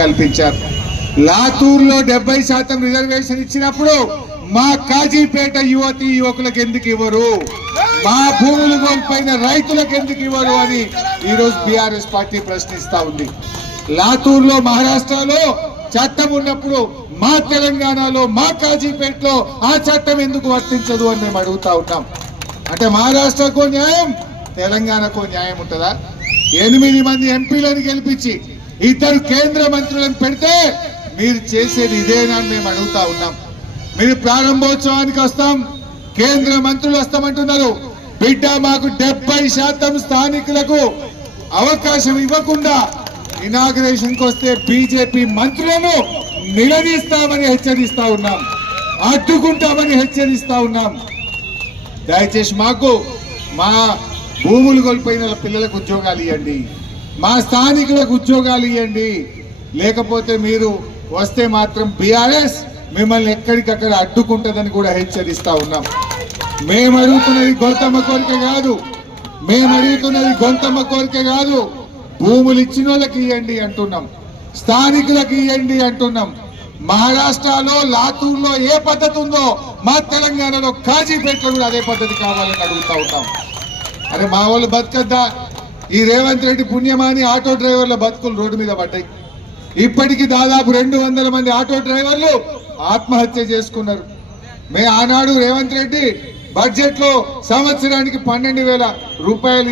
కల్పించారు. లాతూర్లో 70% రిజర్వేషన్ ఇచ్చినప్పుడు మా కాజీపేట యువతి యువకులకు ఎందుకు ఇవ్వరు, మా భూములు కోల్పోయిన రైతులకు ఎందుకు ఇవ్వరు అని ఈరోజు బీఆర్ఎస్ పార్టీ ప్రశ్నిస్తా ఉంది. లాతూర్లో మహారాష్ట్రలో చట్టం ఉన్నప్పుడు మా తెలంగాణలో మా కాజీపేటలో ఆ చట్టం ఎందుకు వర్తించదు అని మేము అడుగుతా ఉన్నాం. అంటే మహారాష్ట్రకు న్యాయం, తెలంగాణకు న్యాయం ఉంటుందా? 8 మంది ఎంపీలను గెలిపించి 2 కేంద్ర మంత్రులను పెడితే మీరు చేసేది ఇదేనా అని మేము అడుగుతా ఉన్నాం. మీరు ప్రారంభోత్సవానికి వస్తాం, కేంద్ర మంత్రులు వస్తామంటున్నారు. బిడ్డ మాకు 70% స్థానికులకు అవకాశం ఇవ్వకుండా ఇనాగ్రేషన్ కి వస్తే బీజేపీ మంత్రులను నిలదీస్తామని హెచ్చరిస్తా ఉన్నాం, అడ్డుకుంటామని హెచ్చరిస్తా ఉన్నాం. దయచేసి మాకు మా భూములు కోల్పోయిన పిల్లలకు ఉద్యోగాలు ఇవ్వండి, మా స్థానికులకు ఉద్యోగాలు ఇవ్వండి. లేకపోతే మీరు వస్తే మాత్రం బీఆర్ఎస్ మిమ్మల్ని ఎక్కడికక్కడ అడ్డుకుంటుందని కూడా హెచ్చరిస్తా ఉన్నాం. మేము అడుగుతున్నది గొంతమ్మ కోరిక కాదు, మేము అడుగుతున్నది గొంతమ్మ కోరిక కాదు. భూములు ఇచ్చిన వాళ్ళకి ఇవ్వండి అంటున్నాం, స్థానికులకు ఇవ్వండి అంటున్నాం. మహారాష్ట్రలో లాతూర్లో ఏ పద్ధతి ఉందో మా తెలంగాణలో కాజీపేటలో కూడా అదే పద్ధతి కావాలని అడుగుతా ఉంటాం. అరే మా వాళ్ళు బతకద్దా? ఈ రేవంత్ రెడ్డి పుణ్యమాని ఆటో డ్రైవర్ల బతుకులు రోడ్డు మీద పడ్డాయి. ఇప్పటికీ దాదాపు 200 మంది ఆటో డ్రైవర్లు ఆత్మహత్య చేసుకున్నారు. ఆనాడు రేవంత్ రెడ్డి బడ్జెట్ లో సంవత్సరానికి 12,000 రూపాయలు